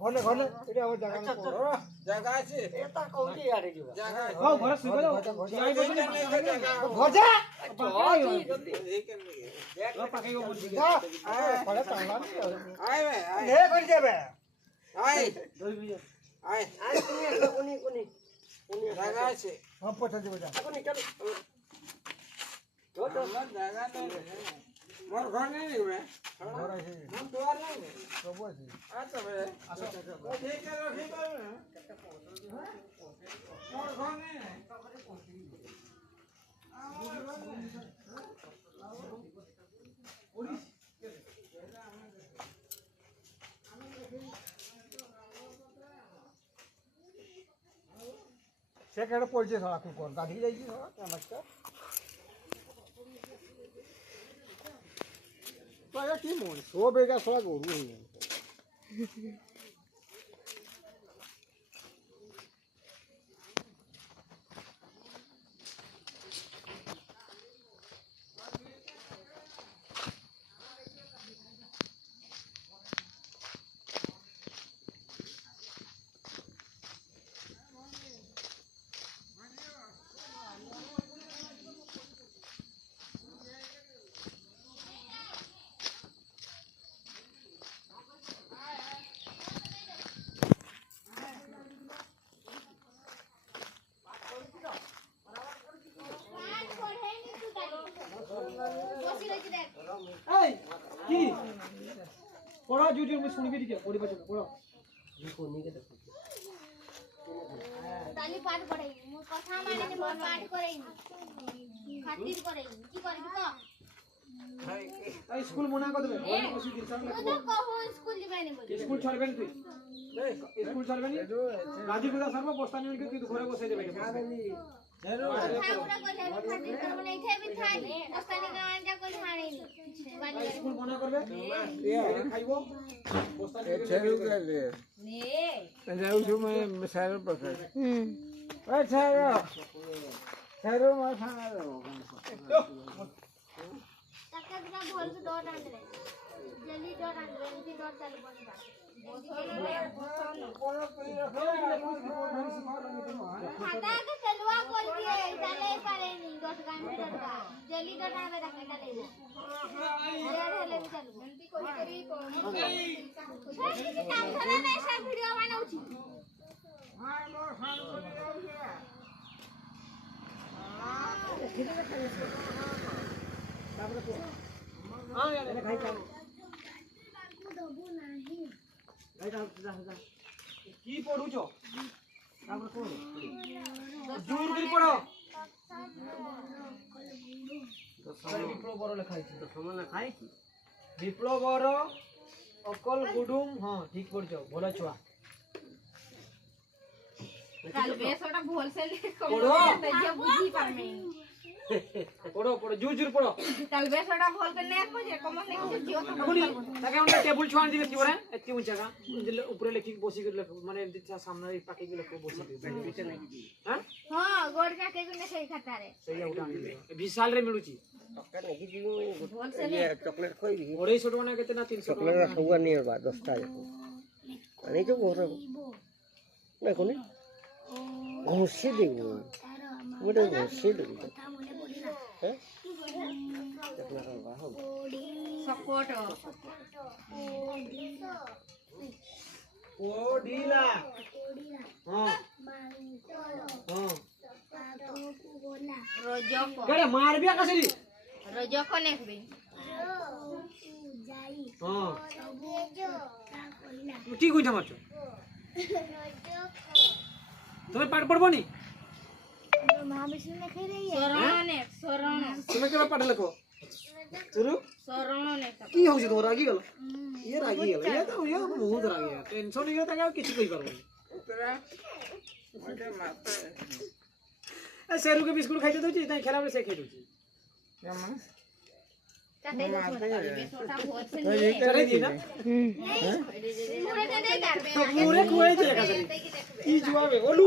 ঘনে ঘনে এটা আমার জায়গা জায়গা আছে এটা কোটি আরে দিবা জায়গা ও ঘরে শুই গেল ঘজা জলদি দেখেন ও পাকাইও বল দিগা পড়ে চালা আয় বে নে করে যাবে আয় আয় আরে কোনি কোনি জায়গা আছে সব পড়ে দিব যা কোনি চল তো জায়গা নেই মোর ঘর নেই বে ঘর আছে মোর দুয়ার নেই সব আছে আচ্ছা বে আচ্ছা ঠিক আছে রখি পাবে মোর ঘর নেই সে কেটে পড়ছে সারা কুকুর গাধি যাইছি সারা কামারটা তো এটা কি মন সব এগা সারা গরু হয়ে গেল এই কি পড়া জুজু আমি শুনবি দিকে পড়ি বাজো পড়ো জি কোনি কে দেখো তালি পাঠ করাই মোর কথা মানে মোর পাঠ করাই খাতির করাই কি করবি ক এই স্কুল মনা কর দেবে বসি দিন সামনে তো কহ স্কুল যাবেনি বলি স্কুল ছাড়বে না তুই স্কুল ছাড়বে না রাজীবুদা শর্মা বস্তা নিয়ে তুই ঘরে বসে দেবে ঠাকুরা কইলে খাতির করব না এখানে বি থাই বস্তানি গান যা কই হাড়েনি স্কুল মনা করবে খাইবো বস্তা নিয়ে ছেড়ে দে নে যাও তুমি সারা পকড় ওই ছাড়ো ছাড়ো মা ছাড়ো টাকা দিনা ভল के डॉट आंदे जल्दी डॉट आंदे एमती डॉट चालू बनबा खाता के चलवा बोल दिए चले पारे नहीं डॉट गान में डॉट जल्दी डॉट आवे रखे चले यार हेले चलू एमती कोई करी काम करे ना ऐसा वीडियो बनाउची हां यार खाई खा কি পড়ুছ তারপরে পড়ো জোর করে পড়ো বিপ্লবর লেখা আছে তো সমান লেখা আছে বিপ্লবর অকল গুডুম হ্যাঁ ঠিক পড়ছ ভালো ছুয়া কাল বেসটা ভুল সে লিখো পড়ো তো যে বুঝি পারমে পড়ো পড়ো জোর জোর পড়ো কাল বেসটা ভুল কে নে কো যে কমন লিখছে জিও তো এখনি তাকে আমরা টেবিল ছুয়ান দিবে কি বলে এত উঁচা গা দিলে উপরে লেখি বসি করে লেখো মানে এমনি সামনে পাকি গুলো বসি দিবে পিছে নাই হ্যাঁ हां गोड़ का के ने सही खाता रे সেই উঠা দিবে বিশাল রে মিলুছি भोल से ने চকলেট কইবি ওড়াই ছোট মানে কেতে না 300 চকলেট খাওয়া নিয়ে বা 10টা আনি তো বড় দেখো নি ঘষে দেব ওটা ঘষে দেব হ্যাঁ सपोर्ट ওডিলা हां हां रोजको কেরে মারবিয়া কাছেরি रोजको नेखबे हां তুই কই জামাছ তুমি পাঠ পড়বো নি महाविष्णु ने खेल रही है शरण তুমি কেবা পাঠ লেখো শুরু शरण ने কি হউছে তোমার রাগি গেল ইয়ে রাগি গেল ইয়ে তো ইয়ে বহুত রাগি গেল টেনশন নিয়ে তাকে কিছু কই পারবো না এ সেরুকে বিস্কুট খাইতে দউছি তাই খেলা সে খাই দউছি কেমন चाटे बेसटा भोल से চলে দি না मुरे दे दे कर মুরে কুয়ে যে কাছে কি জুয়াবে ওলু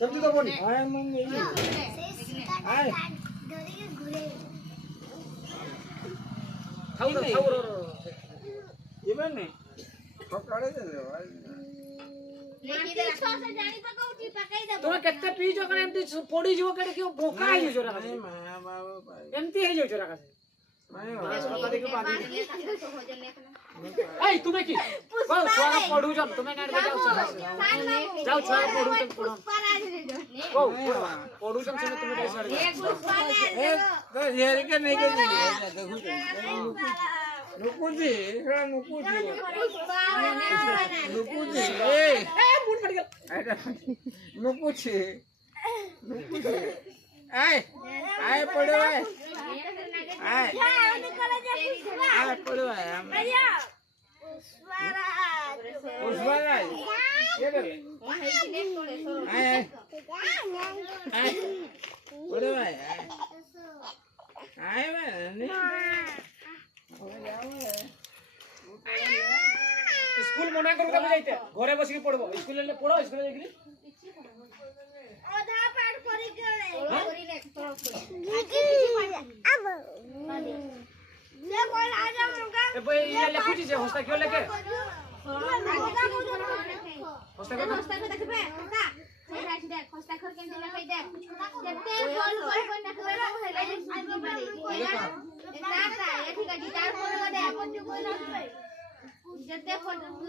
সমঝি তো বনি আয় মন এই আয় ଖାଉ ଖାଉ ତୁମେ କେତେ ପିଇଛ କଣ ଏମିତି ପଡିଯିବ କେତେ କିଏ ଭୋକା ହେଇଯିବ ଏମିତି ହେଇଯାଉଛି ଏଇ ତୁମେ କି ଛୁଆ ପଢୁଛ ତୁମେ ଯାଉ ଛୁଆ ପଢୁଛ ପଢୁଛ स्कूल मना करू तब जाइते घरे बस के पढ़बो स्कूल ले पढ़ो स्कूल जाई आधा पाठ करी गले ये कोई आजा मुका ए भाई ये लिखुची जे होस्ता क्यों लेके होस्ता को देखबे का से राइट देख होस्ता कर केन देना कहि देख जते गोल गोल कोन देखबे ना हेला आदमी बारे ना ये ठीक है चार कोन दे अपन जो कोई ना जते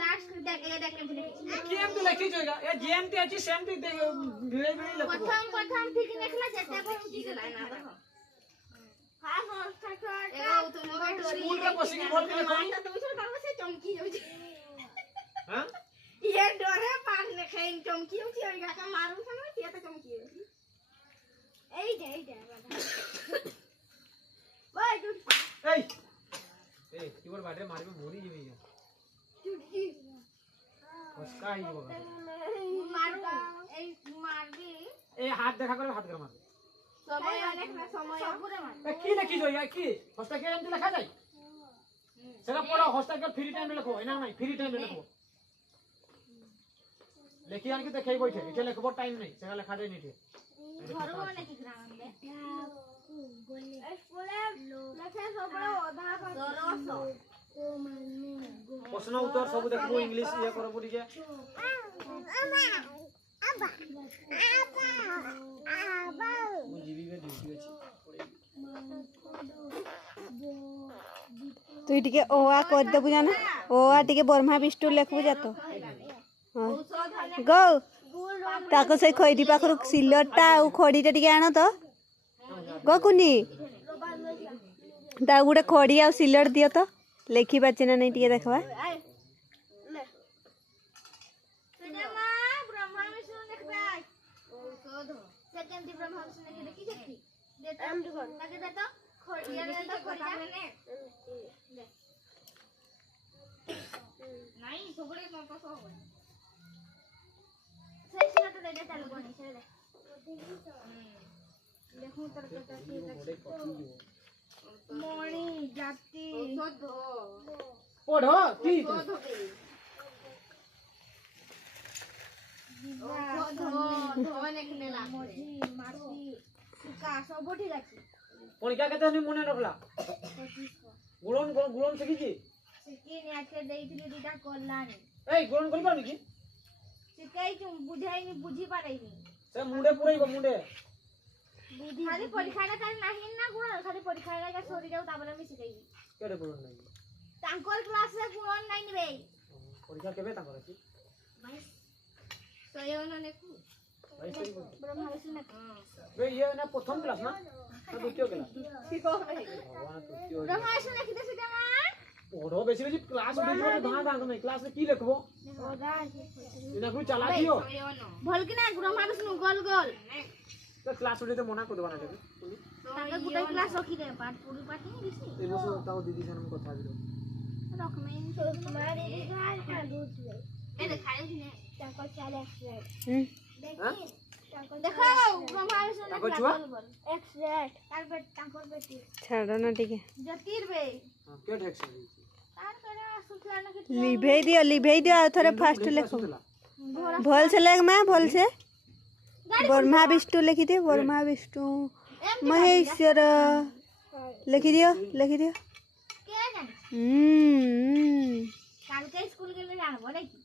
लास्ट देख ये देख केन केम तो लिखी जोगा ए जेम ते अछि सेम ते भिड़े भिड़े लिखबो प्रथम ठीक देखला जते पर उठी गेला ना देखो हां होस्ता कर स्कूल में बस के बोल के कोनी तो बिचार करबो से चमकी जाउची हां ये डरे पान ने खाइन चमकी उठी और का मारू छ ना ये तो चमकी उठी ए दे ओए जुट ए तीवर बाटे मारबे मोरी जेबी जुटी उसका ही होगा मारू ए मारबी ए हाथ देखा करे हाथ कर मार समय अनेक ना समय सबरे मार ए की लिखी जो या की होस्ता के एमती लिखा जाय सेला पढ़ो होस्ता के फ्री टाइम में लिखो एना नहीं फ्री टाइम में लिखो लेखी आन के देखै बैठे इथे लिखबो टाइम नहीं सेला लिखा दे नहीं घर में ने की ग्राम में स्कूल लेखे सबरे आधा पर 100 प्रश्न उत्तर सब देखबो इंग्लिश ये करबो ठीक है जीवी में ड्यूटी अछि তুই টিকে ওয়া কর দেবু জানা ওয়া টিকে বর্মা বিষ্টু লেখবু যা তো গো তাকে সেই খইডি পাখরু সিলরটা আর খড়িটা টিকে আনো তো গো কুনি তা গুড়ে খড়ি আর সিলর দিও তো লেখি পাচ্ছি না নাই টিকে দেখবা ब्रह्मा विष्णु देखबे औषध सेकंड ब्रह्मा विष्णु के देखि देखि देता ताके देता खोड़िया देता खोड़िया ने नहीं सबरे पापा सो हो से सिला तो देता चालू बनी से दे देखो तर के मणि जाति औषध पढ़ो की धोने के नेला मझी मासी सुका सब ठीक अछि पणिका केते नि मने रखला गुणन सिखिछि सिकी ने आके देइथिली दुटा कल्लानी ए गुणन करि पारबि की सिकाई छु बुझाई नि बुझी पारैनी से मुंडे पुरैबो मुंडे बुद्धि खाली परीक्षाटा कर नाही ना गुण खाली परीक्षाटा का सरी जाऊ ताबले मी सिकाइबी केडे गुणन नाही तांकर क्लास रे गुण नाही निबे परीक्षा केबे तांकर अछि सयन ने को ब्रह्मा विष्णु बे ये ना प्रथम क्लास ना द्वितीय क्लास भगवान तृतीय ब्रह्मा विष्णु लिखिते सिटा मा पढ़ो बेसी बेसी क्लास उठे जो धां धां नहीं क्लास में की लिखबो इना को चला दियो भल कि ना ब्रह्मा विष्णु गोल गोल तो क्लास उठे तो मना को दबाना देबे तांका गुटे क्लास रखी दे पाठ पूरी पाठ नहीं दिसी ए बस ताऊ दीदी से हम कथा दिलो रखमें तुम्हारे घर का दूध ले ए देखाई ने तांका चले हां देखो ब्रह्मा विष्णु ताको छुआ एक्सरेट तार तांकर बेटी छाड़ो ना टिके जतिर्बे हां के ठेक्स तार करे सुखला न के लिभेई दियो आ थोड़े फास्ट लेखो भल से लेख मैं भल से ब्रह्मा विष्णु लिखी दे ब्रह्मा विष्णु महेश्वर लिखिदियो लिखिदियो के जाने काल के स्कूल गेले जानबो रे की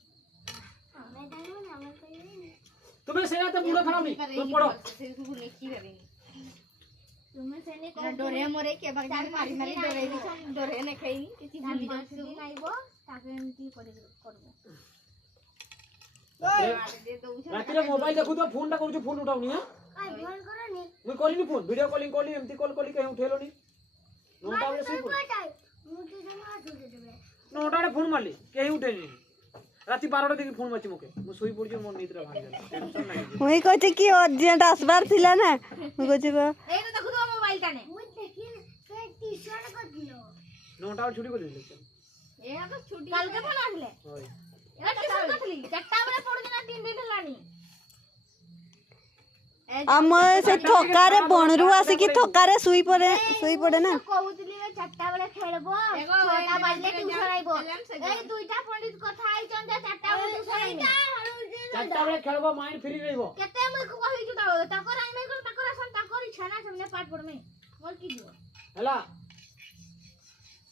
हमें जानबो ना हम कहिए तुम्हें सेना तो मुंडा खराब नहीं तुम पढ़ो तुम्हें सेने को डोरे मोरे के बाग जान मारी मारी डोरे नी डोरे ने खैनी किसी भूली जाऊ दिन आइबो ताके एमती करबो रात रे मोबाइल देखु तो फोन टा करू फोन उठाउनी हां आई फोन करो नी मुई करिनी फोन वीडियो कॉलिंग करली एमती कॉल कली कहीं उठेलो नी नोटा बजे सुई मुझे जमा दे देबे नोटा रे फोन मारली कहीं उठेनी राती 12टा देखि फोन माची मके मु सुई पड़ी मोर नींद रे भाग गेल टेंशन नाही मुई कहते कि अर्जेंट आसबार थिला ना मुई कहते ए तो देखु तो मोबाइल टाने मुझे देखी से टीचर को दियो नोटा छुट्टी कर दिले ए तो छुट्टी कल के फोन आले होय एला टीचर करथली चट्टा बले पड़ ना 3 दिन हलानी आम से थकारे बनरू आसिकी थकारे सुई पड़े ना कहउतली चट्टा बले खेलबो छोटा बाजले ट्यूशन आइबो ए दुईटा पंडित कथा आई चन चट्टा बले ट्यूशन आइबो चारटा बजे खेलबो माइंड फ्री रहबो केते मुई को कहि छु ताकर आई मैं ताकर आसन ताकर इच्छा ना हमने पाठ पढ़मे मोर की दियो हला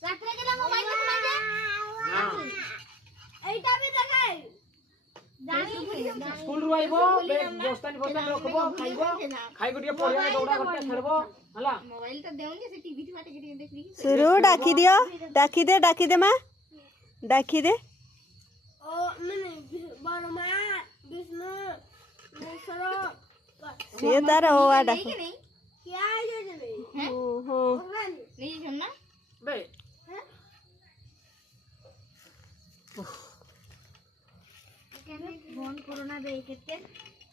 रात्रे गेला मोबाइल देखना जे हां एटा भी देखाई जानी स्कूल रु आइबो दोस्तानी रखबो खाइबो खाइ गुटिया पढ़िया दौड़ा करते खेलबो हला मोबाइल तो देउन जे टीवी थी बाटे के देखली शुरू डाकी दे मां डाकी दे ओ मैंने बरमा विष्णु नेसरो से तार हो आ डाक नहीं क्या ये देबे ओहो नहीं सुनना बे फोन कोरोना दे केते